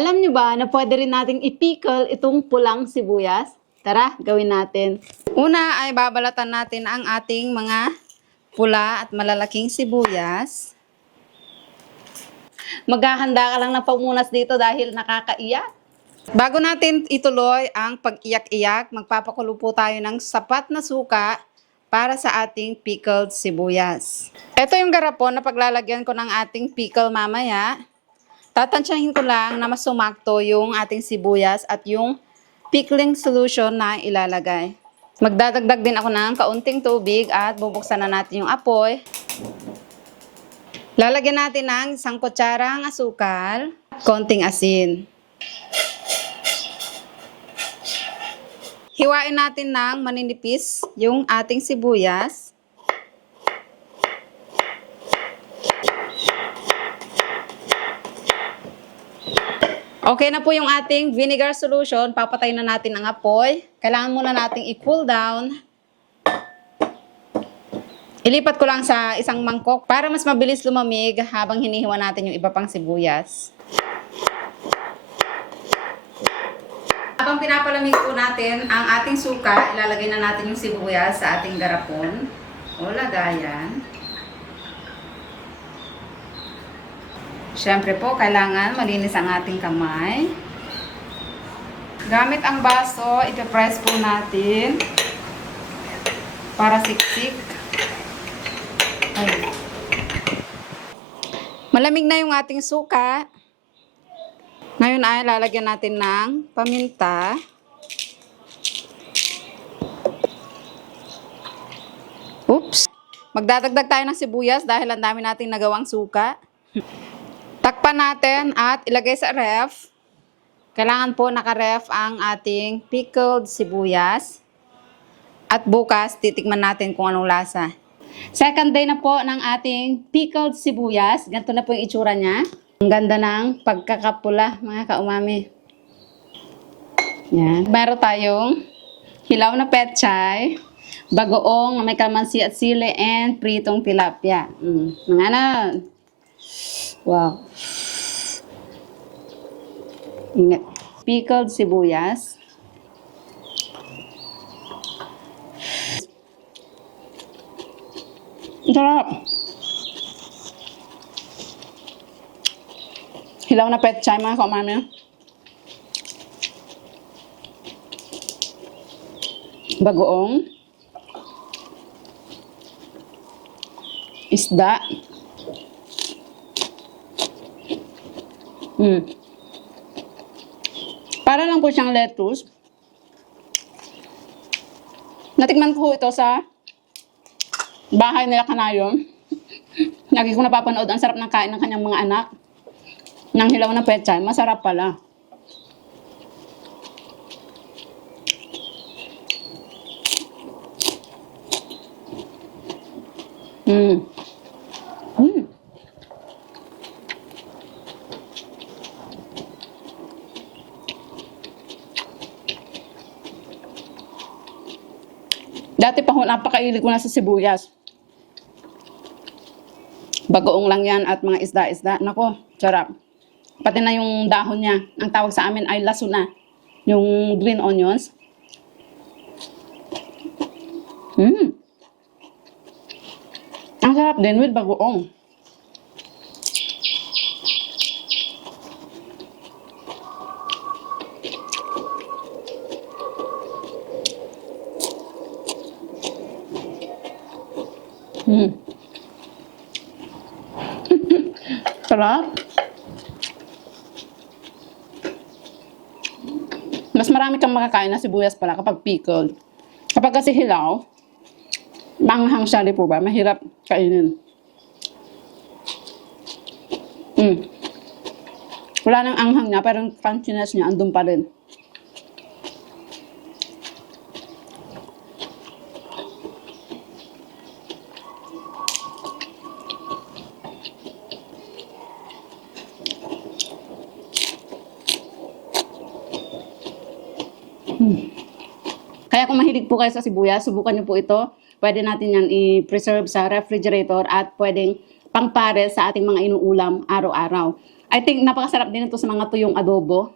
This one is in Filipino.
Alam nyo ba na pwede rin nating i-pickle itong pulang sibuyas? Tara, gawin natin. Una ay babalatan natin ang ating mga pula at malalaking sibuyas. Maghahanda ka lang ng pamunas dito dahil nakakaiyak. Bago natin ituloy ang pag-iyak-iyak, magpapakulo po tayo ng sapat na suka para sa ating pickled sibuyas. Ito yung garapon na paglalagyan ko ng ating pickle mamaya. Tatansyahin ko lang na mas sumakto yung ating sibuyas at yung pickling solution na ilalagay. Magdadagdag din ako ng kaunting tubig at bubuksan na natin yung apoy. Lalagyan natin ng 1 kutsarang asukal, konting asin. Hiwain natin ng maninipis yung ating sibuyas. Okay na po yung ating vinegar solution. Papatayin na natin ang apoy. Kailangan muna nating i-cool down. Ilipat ko lang sa isang mangkok para mas mabilis lumamig habang hinihiwa natin yung iba pang sibuyas. Habang pinapalamig po natin ang ating suka, ilalagay na natin yung sibuyas sa ating garapon. O lagayan. Siyempre po, kailangan malinis ang ating kamay. Gamit ang baso, ipipress po natin para siksik. Ay. Malamig na yung ating suka. Ngayon ay lalagyan natin ng paminta. Oops! Magdadagdag tayo ng sibuyas dahil ang dami nating nagawang suka. Takpan natin at ilagay sa ref. Kailangan po naka-ref ang ating pickled sibuyas. At bukas, titikman natin kung anong lasa. Second day na po ng ating pickled sibuyas. Ganito na po yung itsura niya. Ang ganda ng pagkakapula, mga kaumami. Yan. Meron tayong hilaw na pechay, bagoong na may kalamansi at sili, and pritong tilapia. Mga ano. Wow. Ingat. Pickled sibuyas. Sarap. Hilaw na pechay, mga kaumami. Bagoong. Isda. Para lang po siyang lettuce. Natikman ko ito sa bahay nila Kanayon. Lagi ko napapanood, ang sarap ng kain ng kanyang mga anak. Ng hilaw na pechay, masarap pala. Dati pa ho, napakailig ko na sa sibuyas. Bagoong lang yan at mga isda-isda. Nako, sarap. Pati na yung dahon niya. Ang tawag sa amin ay lasuna. Yung green onions. Ang sarap din with bagoong. Sarap. Mas marami kang makakain na sibuyas pala kapag pickled. Kapag kasi hilaw, manghang siya, di po ba? Mahirap kainin. Wala nang anghang niya, pero yung crunchiness niya, andun pa rin. Kaya kung mahilig po kayo sa sibuyas, subukan niyo po ito. Pwede natin yan i-preserve sa refrigerator at pwedeng pangpare sa ating mga inuulam araw-araw. I think napakasarap din ito sa mga tuyong adobo.